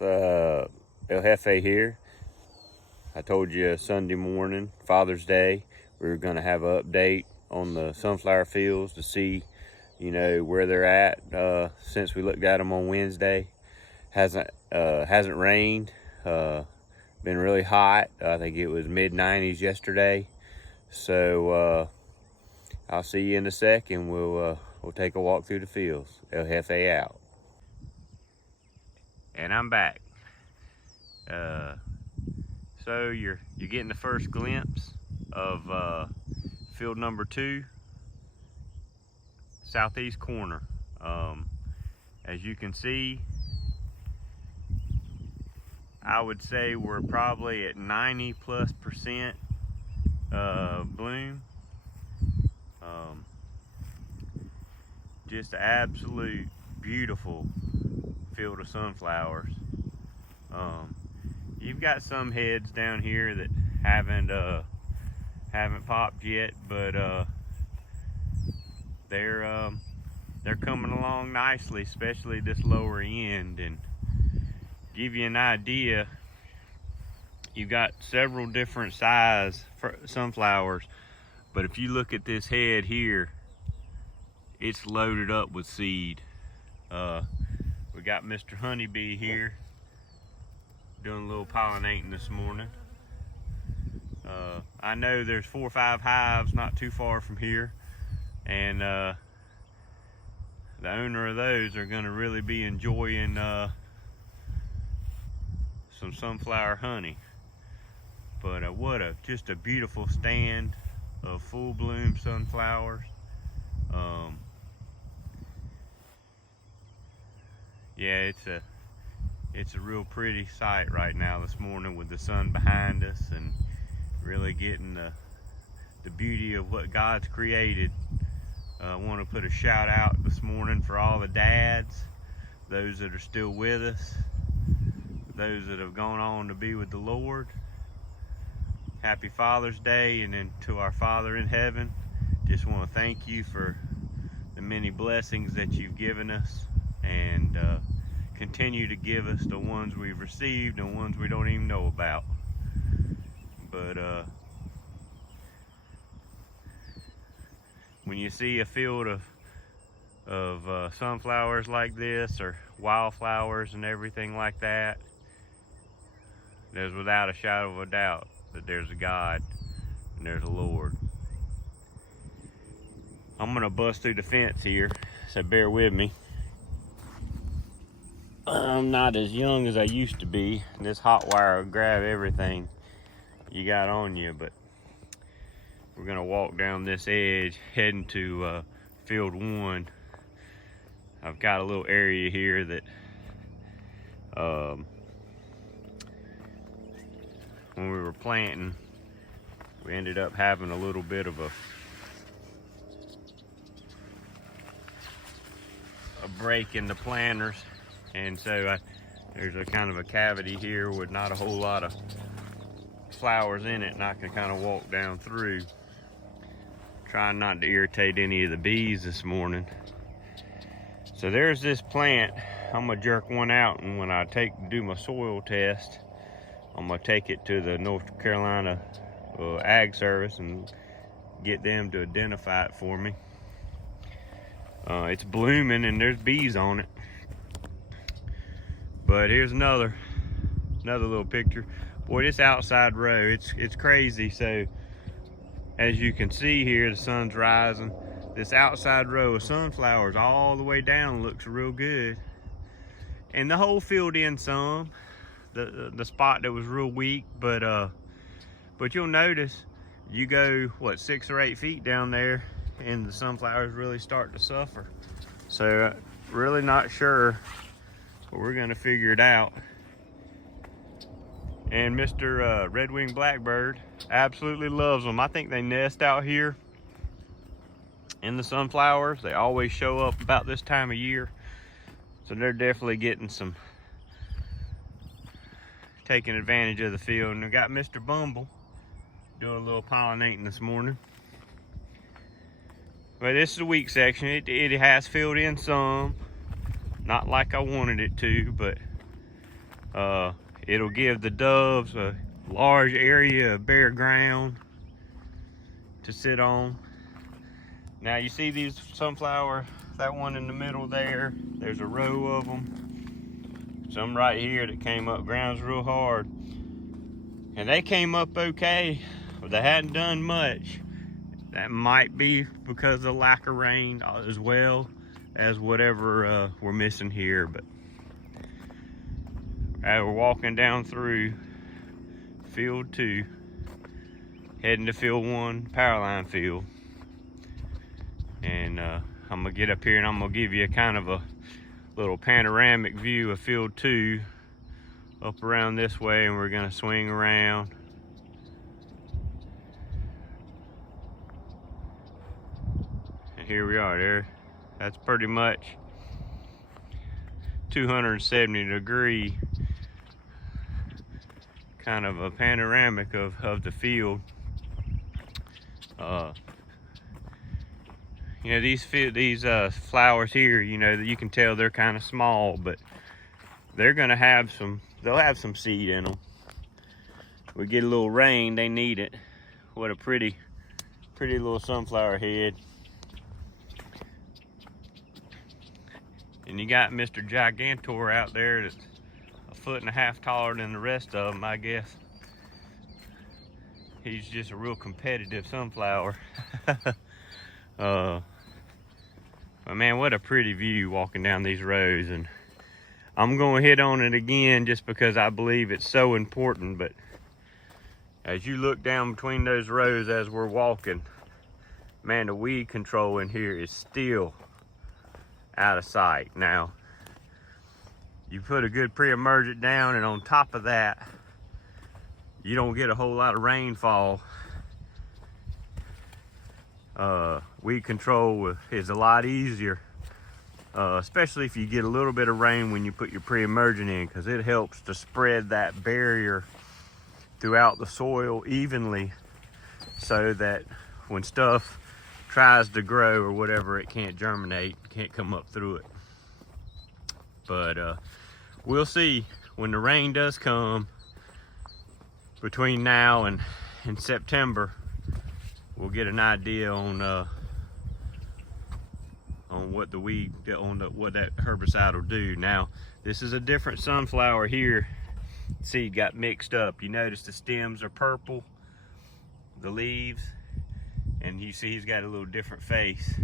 El Jefe here. I told you Sunday morning, Father's Day, we were going to have an update on the sunflower fields to see, where they're at since we looked at them on Wednesday. Hasn't rained. Been really hot. I think it was mid-90s yesterday. So I'll see you in a second. We'll take a walk through the fields. El Jefe out. And I'm back. So you're getting the first glimpse of field number 2, southeast corner. As you can see, I would say we're probably at 90+% bloom. Just an absolute beautiful field of sunflowers. You've got some heads down here that haven't popped yet, but they're coming along nicely, especially this lower end. And give you an idea, you've got several different size sunflowers, but if you look at this head here, it's loaded up with seed. We got Mr. Honeybee here doing a little pollinating this morning. I know there's 4 or 5 hives not too far from here, and the owner of those are going to really be enjoying some sunflower honey. But just a beautiful stand of full bloom sunflowers. Yeah, it's a real pretty sight right now this morning with the sun behind us and really getting the beauty of what God's created. I want to put a shout out this morning for all the dads, those that are still with us, those that have gone on to be with the Lord. Happy Father's Day, and then to our Father in heaven, just want to thank you for the many blessings that you've given us, and continue to give us the ones we've received and ones we don't even know about. But when you see a field of sunflowers like this, or wildflowers and everything like that, there's without a shadow of a doubt that there's a God and there's a Lord. I'm gonna bust through the fence here, so bear with me. I'm not as young as I used to be. This hot wire will grab everything you got on you, but we're gonna walk down this edge heading to field 1. I've got a little area here that when we were planting, we ended up having a little bit of a break in the planters, and so there's a kind of a cavity here with not a whole lot of flowers in it, and I can kind of walk down through, trying not to irritate any of the bees this morning. So there's this plant. I'm gonna jerk one out, and when I do my soil test, I'm gonna take it to the North Carolina Ag Service and get them to identify it for me. It's blooming and there's bees on it. But here's another little picture. Boy, this outside row, it's crazy. So as you can see here, the sun's rising. This outside row of sunflowers all the way down looks real good. And the whole field in some. The spot that was real weak, but you'll notice you go 6 or 8 feet down there and the sunflowers really start to suffer. So really not sure, but we're gonna figure it out. And Mr. Red-winged blackbird absolutely loves them. I think they nest out here in the sunflowers. They always show up about this time of year, so they're definitely getting taking advantage of the field. And we got Mr. Bumble doing a little pollinating this morning. But this is a weak section. It has filled in some, not like I wanted it to, but It'll give the doves a large area of bare ground to sit on. Now you see these sunflower, that one in the middle there's a row of them. Some right here that came up grounds real hard. And they came up okay, but they hadn't done much. That might be because of the lack of rain as well as whatever we're missing here. But we're walking down through field 2, heading to field 1, power line field. And I'm gonna get up here and I'm gonna give you a kind of a little panoramic view of field 2 up around this way, and we're gonna swing around. And here we are there. That's pretty much 270-degree kind of a panoramic of the field. You know, these flowers here, you know, that you can tell they're kind of small, but they're gonna have some, they'll have some seed in them. We get a little rain, they need it. What a pretty little sunflower head. And you got Mr. Gigantor out there that's 1.5 feet taller than the rest of them, I guess. He's just a real competitive sunflower. But man, what a pretty view walking down these rows. And I'm gonna hit on it again just because I believe it's so important. But as you look down between those rows as we're walking, man, the weed control in here is still out of sight. Now, you put a good pre-emergent down, and on top of that, you don't get a whole lot of rainfall. Weed control is a lot easier, especially if you get a little bit of rain when you put your pre-emergent in, because it helps to spread that barrier throughout the soil evenly, so that when stuff tries to grow or whatever, it can't germinate, can't come up through it. But we'll see when the rain does come between now and September. We'll get an idea on what the weed, what that herbicide will do. Now, this is a different sunflower here. Seed got mixed up. You notice the stems are purple, the leaves, and you see he's got a little different face.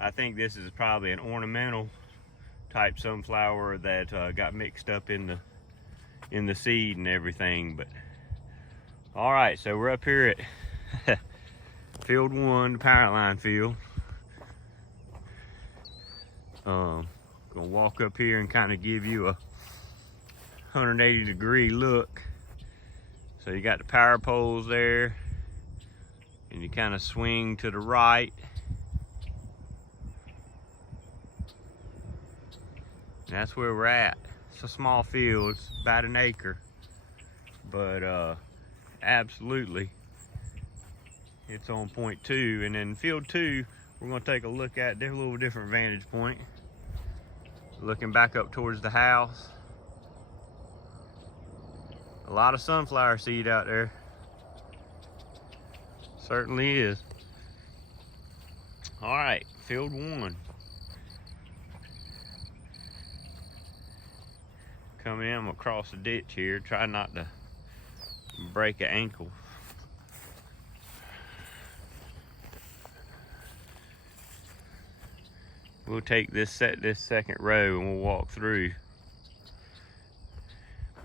I think this is probably an ornamental type sunflower that got mixed up in the seed and everything. But all right, so we're up here at field 1, the power line field. Gonna walk up here and kind of give you a 180-degree look. So you got the power poles there, and you kind of swing to the right. And that's where we're at. It's a small field, it's about an acre, but absolutely it's on point 2. And then field 2, we're going to take a look at a little different vantage point, looking back up towards the house. A lot of sunflower seed out there, certainly is. All right, field 1. Coming in, I'm gonna cross the ditch here, try not to break an ankle. We'll take this second row and we'll walk through.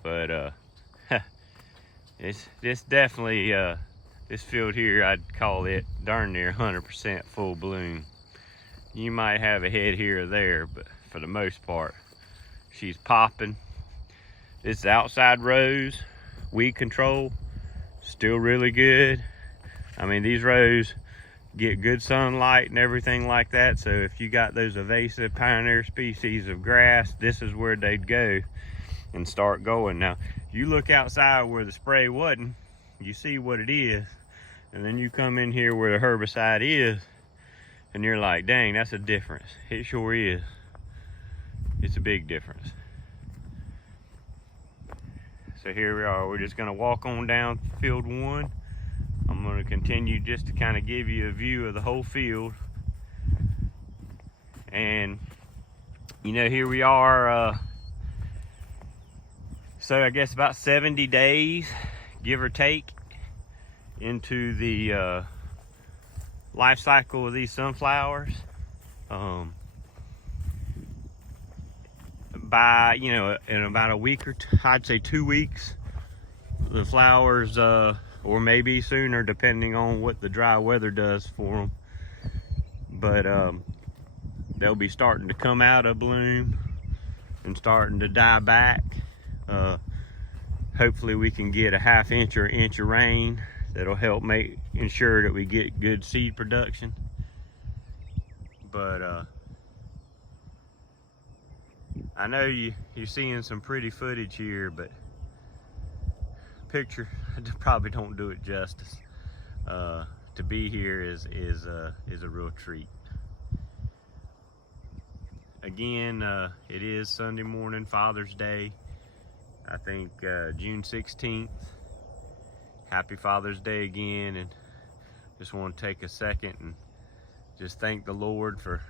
But it's definitely this field here, I'd call it darn near 100% full bloom. You might have a head here or there, but for the most part, she's popping. This outside rows, weed control, still really good. I mean, these rows get good sunlight and everything like that. So if you got those invasive pioneer species of grass, this is where they'd go and start going. Now, you look outside where the spray wasn't, you see what it is. And then you come in here where the herbicide is, and you're like, dang, that's a difference. It sure is. It's a big difference. So here we are. We're just gonna walk on down field 1. I'm gonna continue just to kind of give you a view of the whole field. And you know, here we are, so I guess about 70 days, give or take, into the life cycle of these sunflowers. By, you know, in about a week or I'd say 2 weeks, the flowers, or maybe sooner depending on what the dry weather does for them, but they'll be starting to come out of bloom and starting to die back. Hopefully we can get a ½ inch or inch of rain that'll help ensure that we get good seed production. But I know you're seeing some pretty footage here, but picture probably don't do it justice. To be here is a real treat. Again, it is Sunday morning, Father's Day. I think June 16th. Happy Father's Day again, and just want to take a second and just thank the Lord for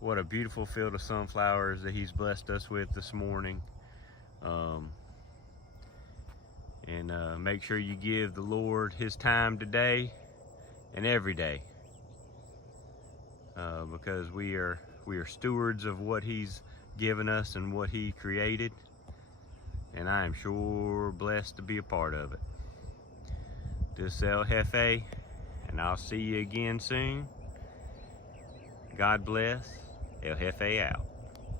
what a beautiful field of sunflowers that He's blessed us with this morning. And make sure you give the Lord His time today and every day, because we are stewards of what He's given us and what He created, and I am sure blessed to be a part of it. This is El Jefe, and I'll see you again soon. God bless. El Jefe out.